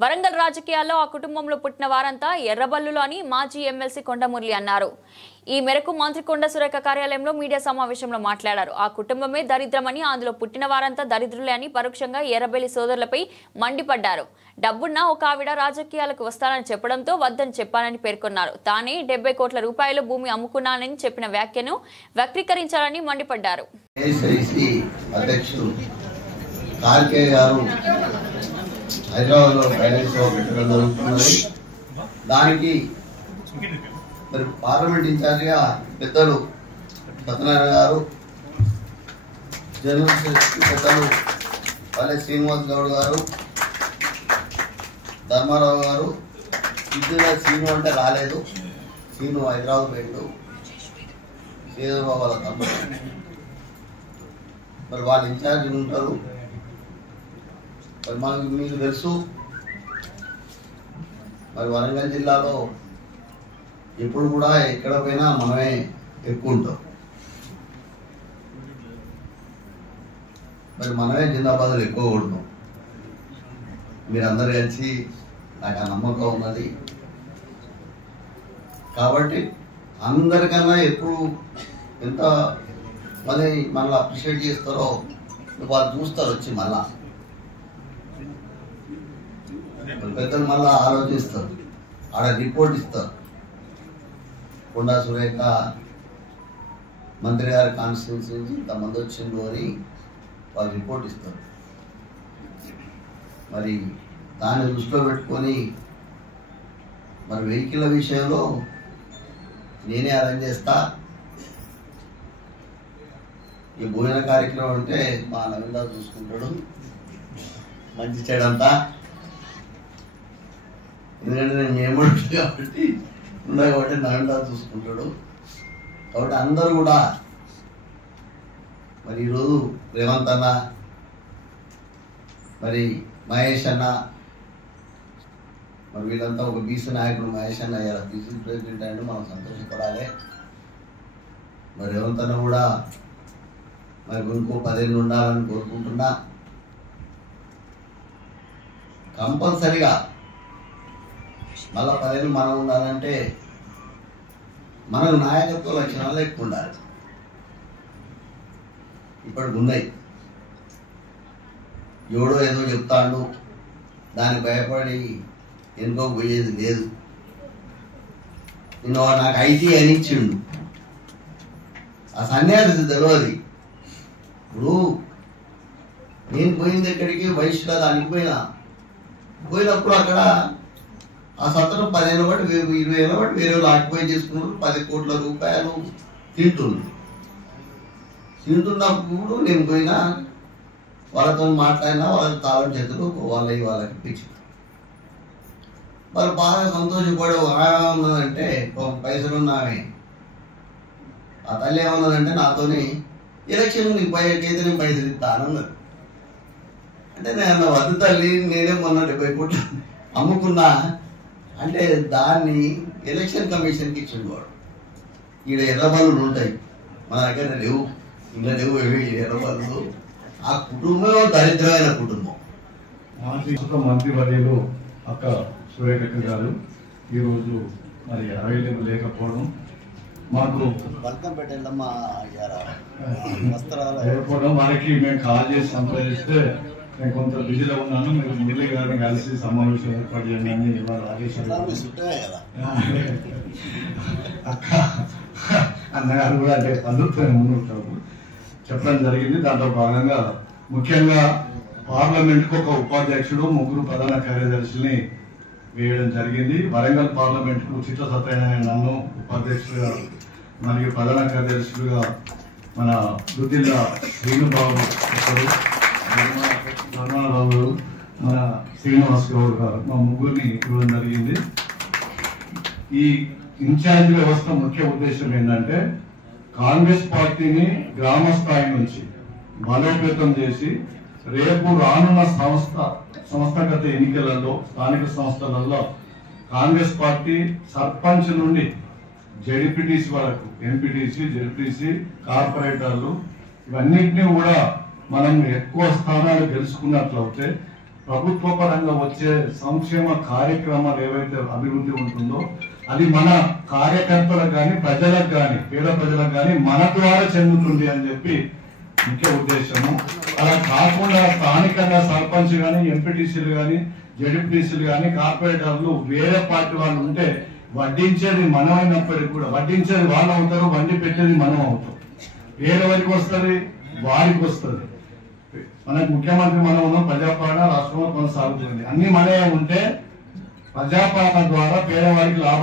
వరంగల్ రాజకీయాల్లో ఆ కుటుంబంలో పుట్టిన వారంతా ఎర్రబల్లులు అని మాజీ ఎమ్మెల్సీ కొండమురళి అన్నారు. ఈ మేరకు మంత్రి కొండ సురేఖ కార్యాలయంలో మీడియా సమావేశంలో మాట్లాడారు. ఆ కుటుంబమే దరిద్రమని, అందులో పుట్టిన వారంతా దరిద్రులే అని పరోక్షంగా ఎర్రబెల్లి సోదరులపై మండిపడ్డారు. డబ్బున్న ఒక ఆవిడ రాజకీయాలకు వస్తానని చెప్పడంతో వద్దని చెప్పానని పేర్కొన్నారు. తానే 70 కోట్ల రూపాయల భూమి అమ్ముకున్నానని చెప్పిన వ్యాఖ్యను వక్రీకరించాలని మండిపడ్డారు. హైదరాబాద్ లో ఫైనాన్స్ పెట్టడం జరుగుతున్నది. దానికి మరి పార్లమెంట్ ఇన్ఛార్జ్ గా పెద్దలు సత్యనారాయణ గారు, జనరల్ సెక్రటరీ పెద్దలు పల్లె శ్రీనివాస్ గౌడ్ గారు, ధర్మారావు గారు, ఇద్దరు శ్రీను అంటే రాలేదు, శ్రీను హైదరాబాద్ పోయిండు, శ్రీధర్బాబు వాళ్ళ తమ్ముడు, మరి వాళ్ళ ఇన్ఛార్జ్ ఉంటారు. మరి మనకు మీకు తెలుసు, మరి వరంగల్ జిల్లాలో ఎప్పుడు కూడా ఎక్కడ పోయినా మనమే ఎక్కువ ఉంటాం. మరి మనమే జిందాబాదులు ఎక్కువ కొడతాం. మీరందరూ కలిసి నాకు ఆ నమ్మకం ఉన్నది. కాబట్టి అందరికన్నా ఎప్పుడు ఎంత మంది మనల్ని అప్రిషియేట్ చేస్తారో వాళ్ళు చూస్తారు, వచ్చి మళ్ళా పెద్దలు మళ్ళా ఆలోచిస్తారు, ఆడ రిపోర్ట్ ఇస్తారు. కొండా సురేఖ మంత్రి గారి కాన్స్టిట్యూన్సీ నుంచి ఇంతమంది వచ్చిండు అని వాళ్ళు రిపోర్ట్ ఇస్తారు. మరి దాన్ని దృష్టిలో పెట్టుకొని మరి వెహికల్ విషయంలో నేనే అరేంజ్ చేస్తా. ఈ భోజన కార్యక్రమం అంటే మా నవీన్ చూసుకుంటాడు, మంచి చెడంతా. ఎందుకంటే నేను ఏమంటాడు కాబట్టి ఉండే కాబట్టి నవీన్ చూసుకుంటాడు. కాబట్టి అందరూ కూడా మరి ఈరోజు రేవంత్ అన్న, మరి మహేష్ అన్న, మరి వీళ్ళంతా ఒక బీసీ నాయకుడు మహేష్ అన్న అయ్యారు, బీసీ ప్రెసిడెంట్ అంటే మనం సంతోషపడాలి. మరి రేవంత్ అన్న కూడా మరి ఇంకో 10 ఏళ్ళు ఉండాలని కోరుకుంటున్నా. కంపల్సరిగా మళ్ళా 10 ఏళ్ళు మనం ఉండాలంటే మనకు నాయకత్వ లక్షణాలు ఎక్కువ ఉండాలి. ఇప్పటికి ఉన్నాయి. ఎవడో ఏదో చెప్తాడు, దానికి భయపడి ఎందుకో పోయేది లేదు. నేను నాకు ఐటీ అని ఇచ్చిండు, ఆ సన్యాసి తెలియదు. ఇప్పుడు నేను పోయింది ఎక్కడికి, వయసులో దానికి పోయినప్పుడు అక్కడ ఆ సత్రం 10 ఏళ్ళ బట్టి 20 ఏళ్ళ బట్టి వేరే వాళ్ళు ఆక్యుపై చేసుకున్నారు. 10 కోట్ల రూపాయలు తింటున్నప్పుడు నేను పోయినా, వాళ్ళతో మాట్లాడినా, వాళ్ళకి తాళం చేతులు వాళ్ళకి పిచ్చి. వాళ్ళు బాగా సంతోషపడే ఉన్నదంటే పైసలు ఉన్నామే. ఆ తల్లి ఏమన్నదంటే నాతోని ఎలక్షన్ నీకు అయితే నేను పైసలు ఇస్తానన్నది. అంటే నేను వద్దు తల్లి, నేనే మొన్న 70 కోట్లు అమ్ముకున్నా అంటే దాన్ని ఎలక్షన్ కమిషన్కి ఇచ్చిండు వాడు. ఈడ ఎర్రబల్లులు ఉంటాయి, మన దగ్గర లేవు, ఇలా లేవు ఎర్రబల్లులు. ఆ కుటుంబం దరిద్రమైన కుటుంబం. మంత్రివర్యులు అక్క సురేఖ గారు ఈరోజు మరి అవైలబుల్ లేకపోవడం, మాకు లేకపోవడం, వారికి మేము కాల్ చేసి సంప్రదిస్తే నేను కొంత బిజీలో ఉన్నాను, మీరు మురళి గారిని కలిసి సమావేశం ఏర్పాటు చేయండి అని ఇవాళ ఆదేశాలు. అక్క అన్నగారు కూడా అంటే బంధుత్వం ముందుంటారు చెప్పడం జరిగింది. దాంట్లో భాగంగా ముఖ్యంగా పార్లమెంట్కు ఒక ఉపాధ్యక్షుడు, 3 ప్రధాన కార్యదర్శుల్ని వేయడం జరిగింది. వరంగల్ పార్లమెంట్కు చిత్త సత్యనారాయణ నన్ను ఉపాధ్యక్షులుగా మరియు ప్రధాన కార్యదర్శులుగా మన రుద్దిల్ల శ్రీనుబాబు ధర్మారావు గారు, మన శ్రీనివాస్ గౌడ్ గారు, మా ముగ్గురిని ఇవ్వడం జరిగింది. ఈ ఇన్ఛార్జ్ వ్యవస్థ ముఖ్య ఉద్దేశం ఏంటంటే కాంగ్రెస్ పార్టీని గ్రామ స్థాయి నుంచి బలోపేతం చేసి రేపు రానున్న సంస్థాగత ఎన్నికలలో, స్థానిక సంస్థలలో కాంగ్రెస్ పార్టీ సర్పంచ్ నుండి జెడ్పీటీసీ వరకు, ఎంపీటీసీ, జెడ్పీటీసీ, కార్పొరేటర్లు, ఇవన్నింటినీ కూడా మనం ఎక్కువ స్థానాలు గెలుచుకున్నట్లయితే ప్రభుత్వ పరంగా వచ్చే సంక్షేమ కార్యక్రమాలు ఏవైతే అభివృద్ధి ఉంటుందో అది మన కార్యకర్తలకు కానీ ప్రజలకు కానీ పేద ప్రజలకు కానీ మన ద్వారా చెందుతుంది అని చెప్పి ముఖ్య ఉద్దేశము. అలా కాకుండా స్థానికంగా సర్పంచ్ కానీ ఎంపీటీసీలు కానీ జడ్పీటీసీలు కానీ కార్పొరేటర్లు వేరే పార్టీ వాళ్ళు ఉంటే వడ్డించేది మనం అయినప్పటికీ కూడా వడ్డించేది వాళ్ళు అవుతారు, వండి పెట్టేది మనం అవుతాం. పేదవారికి వస్తుంది, వారికి వస్తుంది. మనకు ముఖ్యమంత్రి మనం ఉన్నాం, ప్రజాపాలన రాష్ట్రంలో కొనసాగుతుంది. అన్ని మనమే ఉంటే ప్రజాపాలన ద్వారా పేదవారికి లాభం